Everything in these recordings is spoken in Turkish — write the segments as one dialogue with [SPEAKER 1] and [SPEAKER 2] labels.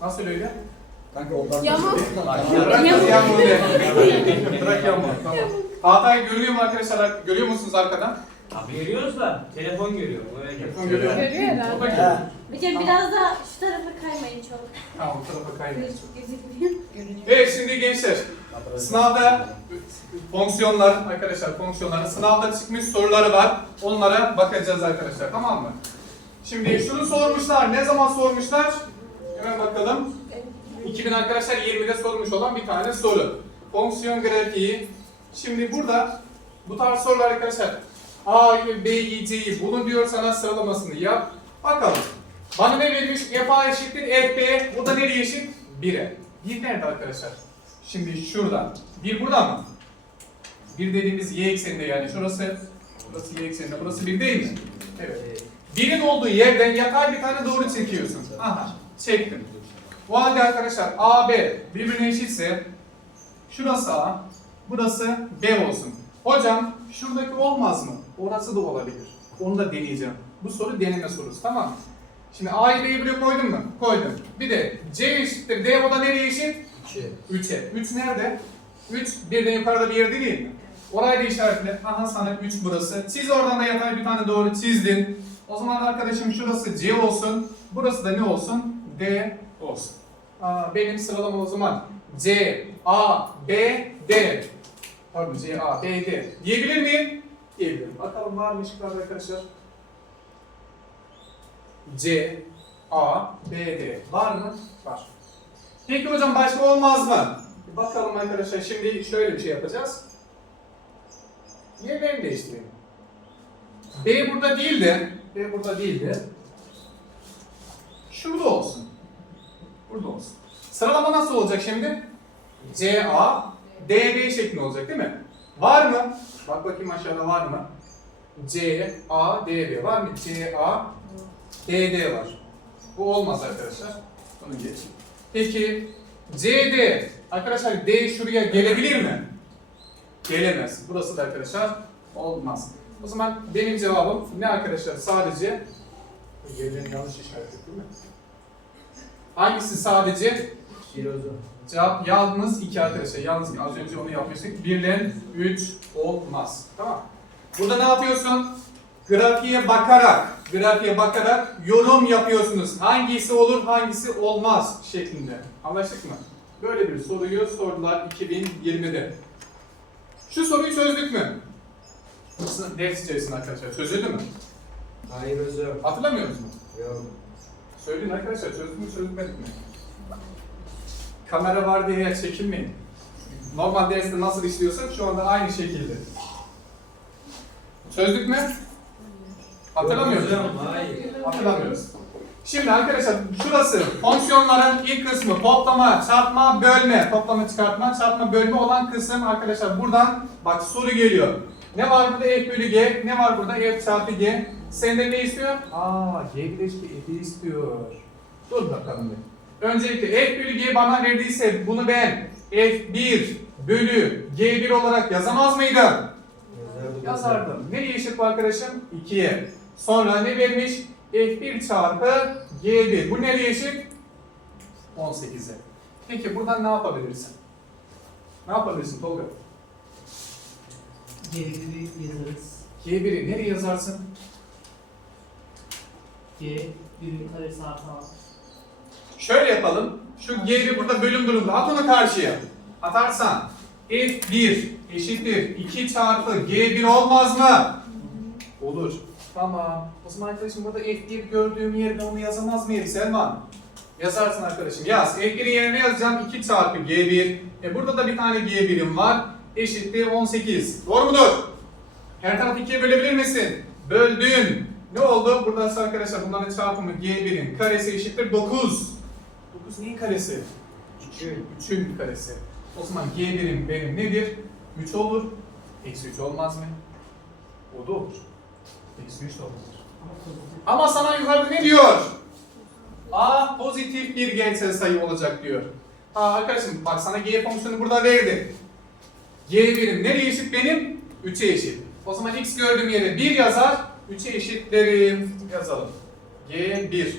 [SPEAKER 1] Nasıl öyle?
[SPEAKER 2] Kanka ondan
[SPEAKER 3] Yama.
[SPEAKER 1] Bırak
[SPEAKER 3] Yama.
[SPEAKER 1] yağmur de. Bırak yağmur. Tamam. Hatayı görüyor mu arkadaşlar? Görüyor musunuz arkadan?
[SPEAKER 4] Abi görüyoruz da telefon görüyor.
[SPEAKER 1] Telefon görüyor.
[SPEAKER 3] Görüyor herhalde. Bir de biraz da şu tarafa kaymayın çok.
[SPEAKER 1] Tamam bu tarafa
[SPEAKER 3] çok. Görünüyor.
[SPEAKER 1] Evet şimdi gençler sınavda fonksiyonlar arkadaşlar fonksiyonların sınavda çıkmış soruları var. Onlara bakacağız arkadaşlar tamam mı? Şimdi şunu sormuşlar. Ne zaman sormuşlar? Hemen bakalım. 2000 arkadaşlar 20'de sormuş olan bir tane soru. Fonksiyon grafiği. Şimdi burada bu tarz sorular arkadaşlar A'yı, B'yi, C'yi bunu diyor sana sıralamasını yap. Bakalım. Bana ne verilmiş? F A eşittir F B. Bu da nereye eşit? 1'e. 1 nerede arkadaşlar? Şimdi şuradan. 1 burada mı? 1 dediğimiz y ekseninde yani şurası. Burası y ekseninde. Burası 1 değil mi? Evet. Birin olduğu yerden yatay bir tane doğru çekiyorsun. Aha, çektim. O halde arkadaşlar A, B birbirine eşitse şurası A, burası B olsun. Hocam şuradaki olmaz mı? Orası da olabilir. Onu da deneyeceğim. Bu soru deneme sorusu tamam mı? Şimdi A'yı B'yi buraya koydun mu? Koydum. Bir de C eşittir. D o da nereye eşit? 3'e. 3 nerede? 3 birden yukarıda bir yer değil mi? Orayı da işaretle. Aha sana 3 burası. Çiz oradan da yatay bir tane doğru çizdin. O zaman arkadaşım şurası C olsun. Burası da ne olsun? D olsun. Aa, benim sıralamam o zaman C, A, B, D. Pardon C, A, B, D. Diyebilir miyim? Diyebilirim. Bakalım var mı ışıklarda arkadaşlar? C, A, B, D. Var mı? Var. Peki hocam başka olmaz mı? Bakalım arkadaşlar şimdi şöyle bir şey yapacağız. Yerlerini değiştirelim. B burada değildi. B burada değildi. Şurada olsun. Burada olsun. Sıralama nasıl olacak şimdi? C, A, D, B şeklinde olacak değil mi? Var mı? Bak bakayım aşağıda var mı? C, A, D, B. Var mı? C, A, D, D var. Bu olmaz arkadaşlar. Bunu geç. Peki CD arkadaşlar D şuraya gelebilir mi? Gelemez. Burası da arkadaşlar olmaz. O zaman benim cevabım ne arkadaşlar? Sadece yerlerini yanlış işaret ettim mi? Hangisi sadece?
[SPEAKER 4] Şirozu.
[SPEAKER 1] Cevap yalnız iki arkadaşlar. Yalnız az önce onu yapmıştık. Birlen 3 olmaz. Tamam. Burada ne yapıyorsun? Grafiğe bakarak, grafiğe bakarak yorum yapıyorsunuz. Hangisi olur, hangisi olmaz şeklinde. Anlaştık mı? Böyle bir soruyu sordular 2020'de. Şu soruyu çözdük mü? Ders içerisinde arkadaşlar? Çözüldü mü?
[SPEAKER 4] Hayır hocam.
[SPEAKER 1] Hatırlamıyoruz mu?
[SPEAKER 4] Yok.
[SPEAKER 1] Söyleyin arkadaşlar çözdük mü çözmedik mi? Kamera var diye çekinmeyin. Normal derste nasıl işliyorsak şu anda aynı şekilde. Çözdük mü? Hatırlamıyoruz. Hatırlamıyoruz. Şimdi arkadaşlar şurası fonksiyonların ilk kısmı toplama, çarpma, bölme. Toplama, çıkartma, çarpma, bölme olan kısım arkadaşlar buradan bak soru geliyor. Ne var burada f bölü g, ne var burada f çarpı g. Senden ne istiyor? Aa g bileşki f'i istiyor. Dur bakalım bir. Öncelikle f bölü g bana verdiyse bunu ben f1 bölü g1 olarak yazamaz mıydım? Yazardım. Nereye eşit bu arkadaşım? 2'ye. Sonra ne vermiş? F1 çarpı G1. Bu nereye eşit? 18'e. Peki buradan ne yapabilirsin? Ne yapabilirsin Tolga?
[SPEAKER 5] G1'i yazarız.
[SPEAKER 1] G1'i nereye yazarsın?
[SPEAKER 5] G, 1'in karesi artı A.
[SPEAKER 1] Şöyle yapalım. Şu G1 burada bölüm durumda. At onu karşıya. Atarsan F1 eşittir 2 çarpı G1 olmaz mı? Olur. Tamam. O zaman arkadaşım burada F1 gördüğüm yerine onu yazamaz mıyım Selman? Yazarsın arkadaşım. Yaz. F1'in yerine yazacağım 2 çarpı G1. E burada da bir tane G1'im var. Eşittir 18. Doğru mudur? Her tarafı ikiye bölebilir misin? Böldün. Ne oldu? Burada arkadaşlar bunların çarpımı G1'in karesi eşittir 9. 9 neyin karesi? 3'ün. 3'ün karesi. O zaman G1'im benim nedir? 3 olur. Eksi 3 olmaz mı? O da olur. Eksi 3 de olmaz. Ama sana yukarıda ne diyor? A pozitif bir gerçel sayı olacak diyor. Ha arkadaşım bak sana G fonksiyonu burada verdi. G1'im nereye eşit benim? 3'e eşit. O zaman x gördüğüm yere 1 yazar, 3'e eşitlerim yazalım. G1.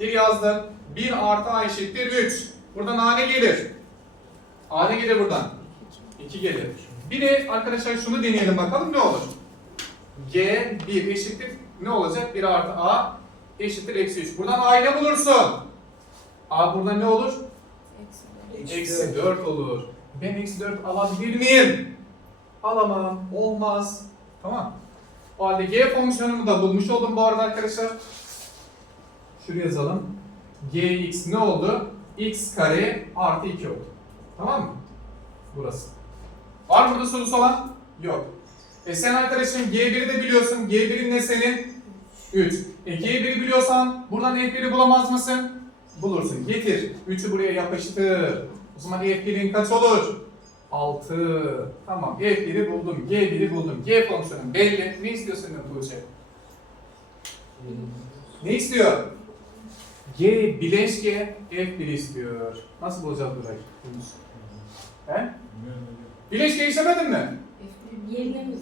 [SPEAKER 1] 1 yazdım. 1 artı A eşittir 3. Buradan A ne gelir? A ne gelir buradan? 2 gelir. Bir de arkadaşlar şunu deneyelim bakalım ne olur? G 1 eşittir ne olacak? 1 artı A eşittir eksi 3. Buradan A'yı ne bulursun? A burada ne olur? Eksi 4 olur. Ben eksi 4 alabilir miyim? Alamam. Olmaz. Tamam. Halde g fonksiyonumu da bulmuş oldum bu arada arkadaşlar. Şuraya yazalım. gx ne oldu? x kare artı 2 oldu. Tamam mı? Burası. Var burada sorusu olan? Yok. E sen arkadaşım g1'i de biliyorsun. g1'in ne senin? 3. E g1'i biliyorsan buradan f1'i bulamaz mısın? Bulursun. Getir. 3'ü buraya yapıştır. O zaman f1'in kaç olur? 6. Tamam. F1'i buldum. G1'i buldum. G fonksiyonu belli. Ne istiyor senden bu şey? Ne istiyor? G bileşke F1 istiyor. Nasıl bulacağız burayı? He? Bileşke işlemedin mi?
[SPEAKER 3] Yerine mi?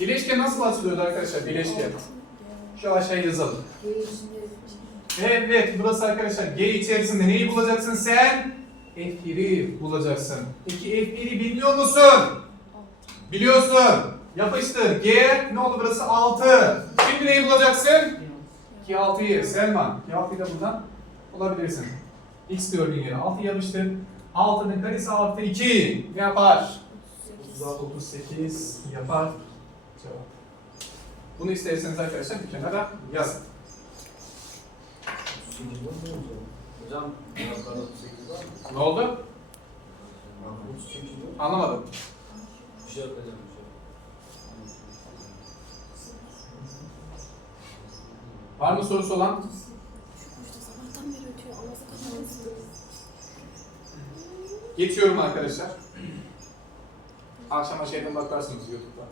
[SPEAKER 1] Bileşke nasıl açılıyordu arkadaşlar? Bileşke. Şu aşağıya yazalım. Evet, burası arkadaşlar G içerisinde neyi bulacaksın sen? F1'i bulacaksın. Peki F1'i biliyor musun? Biliyorsun. Yapıştır. G ne oldu burası? 6. Şimdi neyi bulacaksın? 2 6'yı. Selman. 2 6'yı da buradan bulabilirsin. X gördüğün yere 6 yapıştır. 6'nın karesi artı 2 yapar. 38 yapar. Cevap. Bunu isterseniz arkadaşlar bir kenara yazın.
[SPEAKER 2] Hocam, yukarıda 38 var mı?
[SPEAKER 1] Ne oldu?
[SPEAKER 2] Bak, 38 yok.
[SPEAKER 1] Anlamadım.
[SPEAKER 2] Bir şey yok hocam, bir şey yok.
[SPEAKER 1] Var mı sorusu olan?
[SPEAKER 3] Sabahtan beri ötüyor. Anası kaçırmasın.
[SPEAKER 1] Geçiyorum arkadaşlar. Akşama şeyden bakarsınız YouTube'da.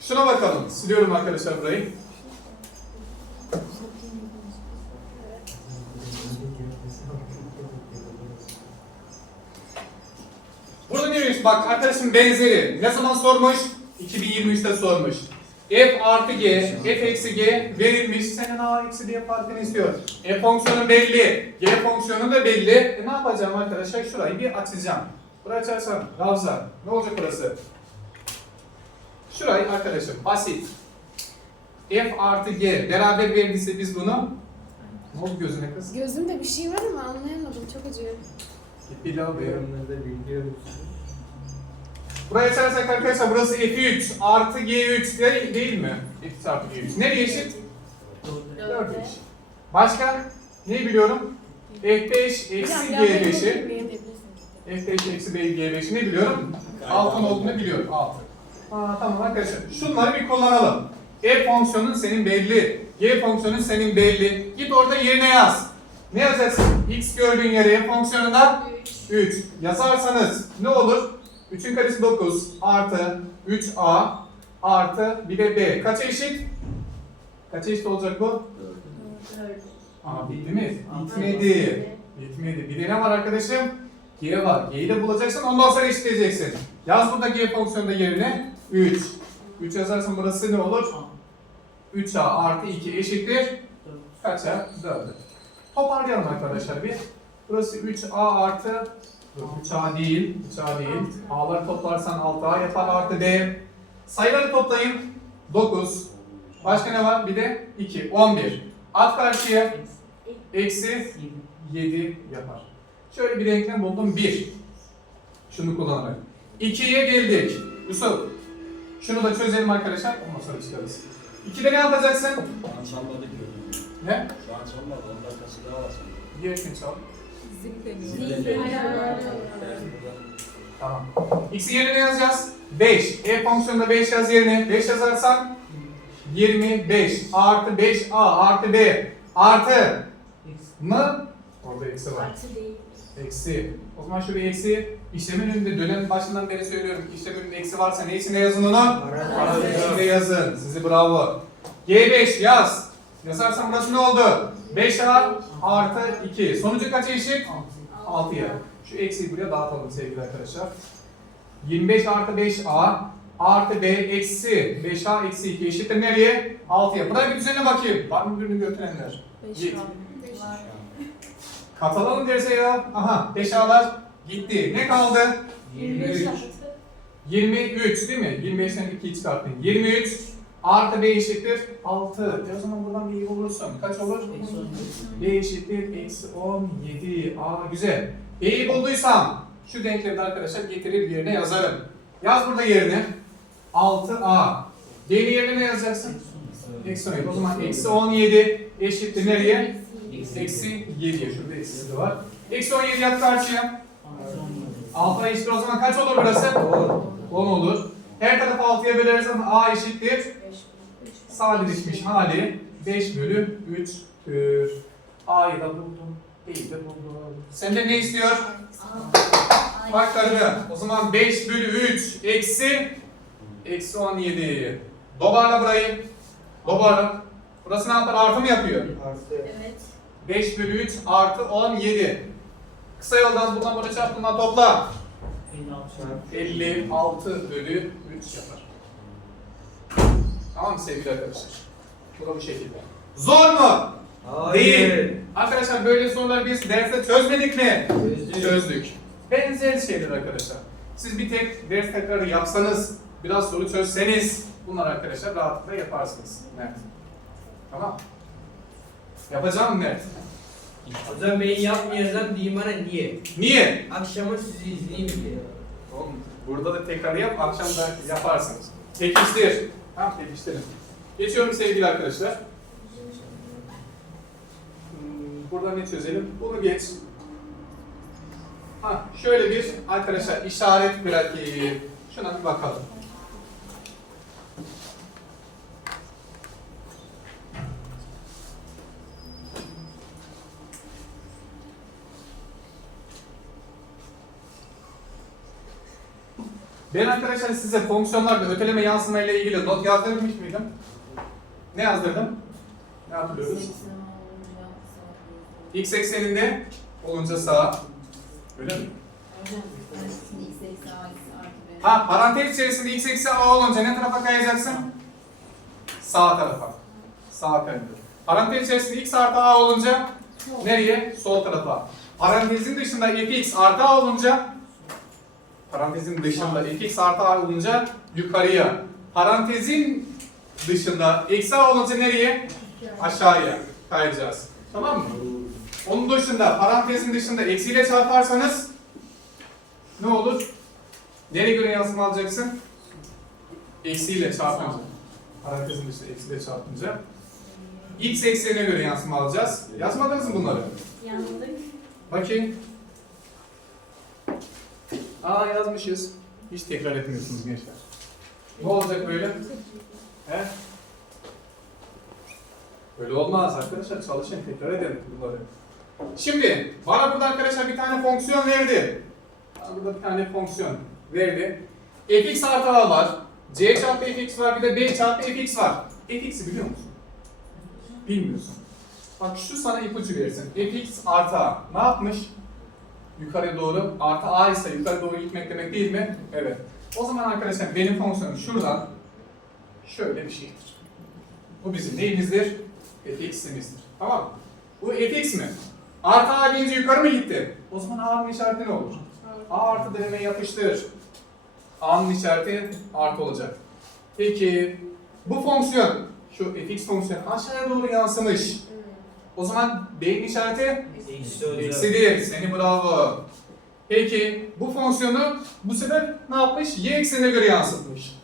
[SPEAKER 1] Şuna bakalım. Siliyorum arkadaşlar burayı. Burada diyormuş? Bak arkadaşım benzeri. Ne zaman sormuş? 2023'te sormuş. F artı G, F eksi G verilmiş. Senin A eksi D farkını istiyor. F fonksiyonu belli. G fonksiyonu da belli. E ne yapacağım arkadaşlar? Şurayı bir açacağım. Burayı açarsam Ravza. Ne olacak burası? Şurayı arkadaşım basit. F artı G beraber verdiyse biz bunu ne oldu gözüne kız?
[SPEAKER 6] Gözümde bir şey var ama anlayamadım. Çok acıyor.
[SPEAKER 1] Bir lavaboya. Buraya açarsak arkadaşlar burası F3 artı G3 değil, değil mi? F3 artı G3. Nereye eşit?
[SPEAKER 5] Doğru.
[SPEAKER 1] 4 eşit. Başka? Ne biliyorum? F5 eksi
[SPEAKER 6] Hocam, biraz benim
[SPEAKER 1] G5'i.
[SPEAKER 6] bakabilir miyim?
[SPEAKER 1] F5 eksi G5'i ne biliyorum? Altın olduğunu biliyorum. Altı. Aa, tamam arkadaşlar. Şunları bir kullanalım. F fonksiyonun senin belli. G fonksiyonun senin belli. Git orada yerine yaz. Ne yazacaksın? X gördüğün yere F fonksiyonunda 3. Yazarsanız ne olur? 3'ün karesi 9 artı 3A artı bir de B. Kaça eşit? Kaça eşit olacak bu? Aa bitti mi? Bitmedi. Bitmedi. Bir de ne var arkadaşım? G var. G'yi de bulacaksın ondan sonra eşitleyeceksin. Yaz burada G fonksiyonunda yerine 3. 3 yazarsan burası ne olur? 3A artı 2 eşittir. Kaça? 4. Toparlayalım arkadaşlar bir. Burası 3A artı Yok, 3A değil. 3A değil. A'ları toplarsan 6A yapar artı B. Sayıları toplayın. 9. Başka ne var? Bir de 2. 11. At karşıya. Eksi 7 yapar. Şöyle bir denklem buldum. 1. Şunu kullanarak. 2'ye geldik. Yusuf. Şunu da çözelim arkadaşlar. Ondan sonra çıkarız. 2'de ne yapacaksın?
[SPEAKER 2] Şu an çalmadık hocam.
[SPEAKER 1] Ne?
[SPEAKER 2] Şu an çalmadı, 10 dakikası daha var sanırım.
[SPEAKER 1] Diğer kim çal? Tamam. X'i yerine yazacağız. 5. E fonksiyonunda 5 yaz yerine. 5 yazarsan 25 artı 5A artı B artı mı? Orada eksi var.
[SPEAKER 3] Artı değil.
[SPEAKER 1] Eksi. O zaman şu bir eksi. İşlemin önünde dönem başından beri söylüyorum. İşlemin önünde eksi varsa ne içinde yazın onu? Parantez içinde yazın. Sizi bravo. G5 yaz. Yazarsan burası ne oldu? 5A artı 2. Sonucu kaça eşit? 6'ya. Şu eksiyi buraya dağıtalım sevgili arkadaşlar. 25 artı 5A artı b eksi 5a eksi 2 eşittir nereye? 6'ya. Buraya bir düzenle bakayım. Var mı birini götürenler?
[SPEAKER 3] Beş
[SPEAKER 1] Git.
[SPEAKER 3] var.
[SPEAKER 1] Katalım derse ya. Aha 5a'lar gitti. Ne kaldı?
[SPEAKER 4] 23.
[SPEAKER 1] 23 değil mi? 25'ten 2'yi çıkarttın. 23 artı b eşittir 6. E o zaman buradan bir bulursun. Kaç olur?
[SPEAKER 5] Eksi
[SPEAKER 1] b eşittir eksi 17. Aa güzel. b'yi bulduysam şu denklemde arkadaşlar getirir yerine yazarım. Yaz burada yerine. 6a. b'nin yerine ne yazacaksın? Eksi 17. O zaman eksi 17 eşittir nereye? Eksi 7'ye. Şurada eksisi de var. Eksi 17 yat karşıya.
[SPEAKER 5] Eksi on yedi.
[SPEAKER 1] 6'a eşittir o zaman kaç olur burası? 10 olur. Her tarafı 6'ya bölersem a eşittir. Sadeleşmiş hali 5 bölü 3'tür. A'yı da buldum. B'yi de buldum. Senden ne istiyor? Bak karını. O zaman 5 bölü 3 eksi eksi 17. Dobarla burayı. Dobarla. Burası ne yapar? Artı mı yapıyor?
[SPEAKER 4] Artı.
[SPEAKER 3] Evet.
[SPEAKER 1] 5 bölü 3 artı 17. Kısa yoldan buradan buraya çarptığından topla.
[SPEAKER 5] 56.
[SPEAKER 1] 56 bölü 3 yapar. Tamam mı sevgili arkadaşlar? Bu da bu şekilde. Zor mu? Değil. Arkadaşlar böyle soruları biz derste çözmedik mi?
[SPEAKER 4] Çözdük.
[SPEAKER 1] Çözdük. Benzer şeyler arkadaşlar. Siz bir tek ders tekrarı yapsanız, biraz soru çözseniz bunlar arkadaşlar rahatlıkla yaparsınız. Mert. Tamam. Yapacağım mı Mert?
[SPEAKER 4] Hocam ben yapmayacağım diyeyim bana niye?
[SPEAKER 1] Niye?
[SPEAKER 4] Akşama sizi izleyeyim diye.
[SPEAKER 1] Oğlum, burada da tekrar yap, akşam da yaparsınız. Pekiştir. Tamam, pekiştirin. Geçiyorum sevgili arkadaşlar. Hmm, Burada ne çözelim? Bunu geç. Ha, şöyle bir arkadaşlar işaret grafiği. Şuna bir bakalım. Ben arkadaşlar size fonksiyonlarda öteleme yansıma ile ilgili not yazdırmış mıydım? Ne yazdırdım? Ne hatırlıyoruz? X ekseninde olunca sağa. Öyle mi? Ha parantez içerisinde x eksi a olunca ne tarafa kayacaksın? Sağ tarafa. Sağa kayıyor. Parantez içerisinde x artı a olunca nereye? Sol tarafa. Parantezin dışında fx artı a olunca parantezin dışında fx artı a olunca yukarıya. Parantezin dışında eksi a olunca nereye? Aşağıya kayacağız. Tamam mı? Onun dışında parantezin dışında eksiyle çarparsanız ne olur? Nereye göre yansıma alacaksın? Eksiyle çarpınca. Parantezin dışında eksiyle çarpınca. X eksenine göre yansıma alacağız. Yazmadınız mı bunları?
[SPEAKER 3] Yandık.
[SPEAKER 1] Bakayım. Aa yazmışız. Hiç tekrar etmiyorsunuz gençler. Ne olacak böyle? He? Böyle olmaz arkadaşlar. Çalışın tekrar edin bunları. Şimdi bana burada arkadaşlar bir tane fonksiyon verdi. Bana burada bir tane fonksiyon verdi. fx artı a var. c çarpı fx var. Bir de b çarpı fx var. fx'i biliyor musun? Bilmiyorsun. Bak şu sana ipucu versin. fx artı a. Ne yapmış? Yukarıya doğru. Artı a ise yukarı doğru gitmek demek değil mi? Evet. O zaman arkadaşlar benim fonksiyonum şuradan şöyle bir şeydir. Bu bizim neyimizdir? fx'imizdir. Tamam mı? Bu fx mi? Artı a deyince yukarı mı gitti? O zaman a'nın işareti ne olur? a artı deneme yapıştır. a'nın işareti artı olacak. Peki bu fonksiyon, şu fx fonksiyonu aşağıya doğru yansımış. O zaman b'nin işareti
[SPEAKER 4] Eksi hocam.
[SPEAKER 1] eksidir. Seni bravo. Peki bu fonksiyonu bu sefer ne yapmış? Y eksenine göre yansıtmış.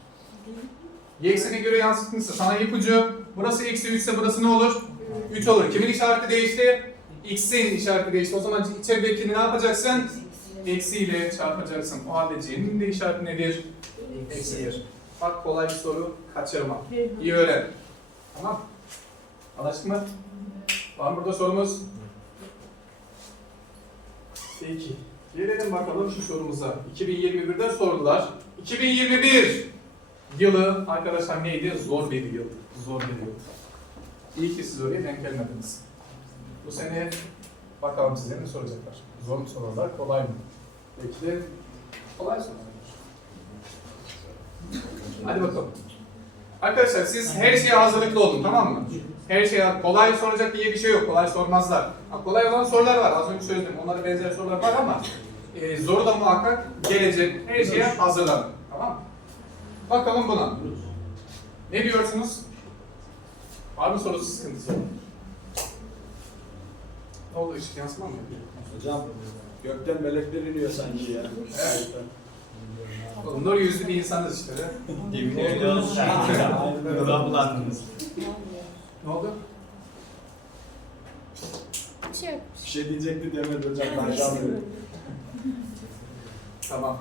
[SPEAKER 1] Y eksenine göre yansıtmışsa sana ipucu. Burası eksi 3 ise burası ne olur? 3 olur. Kimin işareti değişti? X'in işareti değişti. O zaman içeridekini ne yapacaksın? Eksi ile çarpacaksın. O halde C'nin de işareti nedir? Eksidir. Bak kolay bir soru kaçırma. İyi öğren. Tamam. Anlaştık mı? Var mı burada sorumuz? Peki. Gelelim bakalım şu sorumuza. 2021'de sordular. 2021 yılı arkadaşlar neydi? Zor bir yıl. Zor bir yıl. İyi ki siz oraya denk gelmediniz. Bu sene bakalım size ne soracaklar. Zor mu sorarlar, kolay mı? De kolay sorarlar. Hadi bakalım. Arkadaşlar siz her şeye hazırlıklı olun tamam mı? Her şeye kolay soracak diye bir şey yok. Kolay sormazlar. Ha, kolay olan sorular var. Az önce söyledim. Onlara benzer sorular var ama e, zoru da muhakkak gelecek. Her şeye hazırlanın. Tamam mı? Bakalım buna. Ne diyorsunuz? Var mı sorusu sıkıntısı? Ne oldu ışık yansıma mı?
[SPEAKER 2] Hocam gökten melekler iniyor sanki ya.
[SPEAKER 1] Evet. Nur yüzlü bir insanız işte.
[SPEAKER 7] Yemin ediyorum.
[SPEAKER 2] Aynen öyle.
[SPEAKER 7] Kullandınız.
[SPEAKER 1] Ne oldu?
[SPEAKER 6] Bir şey yok.
[SPEAKER 2] Bir şey diyecekti demedi hocam. Ben canlıyorum.
[SPEAKER 1] Tamam.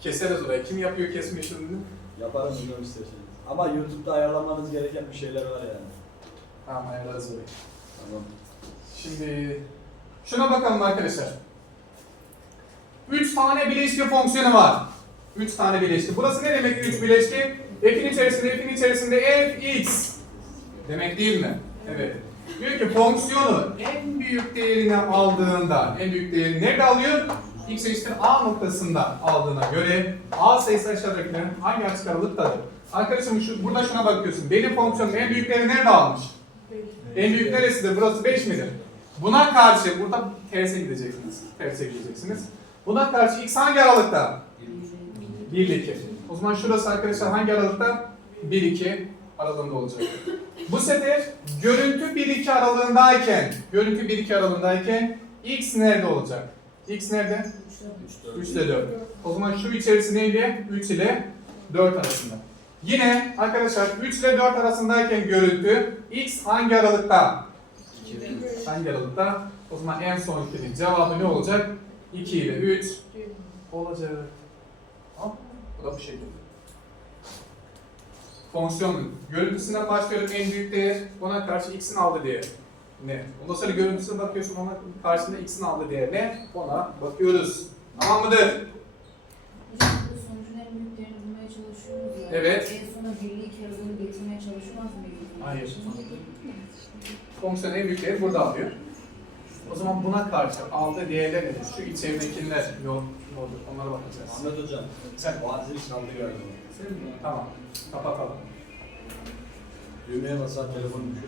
[SPEAKER 1] Keseriz orayı. Kim yapıyor kesmiyor şimdi?
[SPEAKER 2] Yaparım hocam isterseniz. Ama YouTube'da ayarlamanız gereken bir şeyler var yani.
[SPEAKER 1] Tamam ayarlarız orayı.
[SPEAKER 2] Tamam.
[SPEAKER 1] Şimdi şuna bakalım arkadaşlar. 3 tane bileşke fonksiyonu var. 3 tane bileşke. Burası ne demek 3 bileşke? F'in içerisinde, F'in içerisinde fx. Demek değil mi? Evet. Diyor ki fonksiyonu en büyük değerini aldığında, en büyük değerini nerede alıyor? x eşittir a noktasında aldığına göre a sayısı aşağıdakilerin hangi açık aralıktadır? Arkadaşım şu, burada şuna bakıyorsun. Benim fonksiyonum en büyük değeri nerede almış? En büyük neresidir? Burası 5 midir? Buna karşı, burada terse gideceksiniz. Terse gideceksiniz. Buna karşı x hangi aralıkta? 1 ile 2. O zaman şurası arkadaşlar hangi aralıkta? 1 2 aralığında olacak. Bu sefer görüntü 1 2 aralığındayken, görüntü 1 2 aralığındayken x nerede olacak? x nerede? 3 ile 4. O zaman şu içerisi neydi? 3 ile 4 arasında. Yine arkadaşlar 3 ile 4 arasındayken görüntü x hangi aralıkta? Hangi aralıkta? O zaman en son ikinin cevabı ne olacak? 2 ile 3 olacak. Tamam. Bu da bu şekilde. Fonksiyonun görüntüsünden başlıyorum en büyük değer. Ona karşı x'in aldığı değer ne? Ondan sonra görüntüsüne bakıyorsun ona karşısında x'in aldığı değer ne? Ona bakıyoruz. Tamam mıdır?
[SPEAKER 8] Hocam bu sonucun en büyüklerini bulmaya çalışıyoruz ya.
[SPEAKER 1] Evet.
[SPEAKER 8] En sona birliği kerelerini getirmeye çalışmaz mıyız?
[SPEAKER 1] Hayır. Fonksiyon en büyük değeri burada alıyor. O zaman buna karşı aldığı değerler nedir? Şu içeridekiler yok. Ne olur? Onlara bakacağız.
[SPEAKER 2] Ahmet hocam.
[SPEAKER 1] Sen
[SPEAKER 2] Bazı çaldı galiba.
[SPEAKER 1] Tamam. Kapatalım.
[SPEAKER 2] Düğmeye basan telefonu düşürdüm.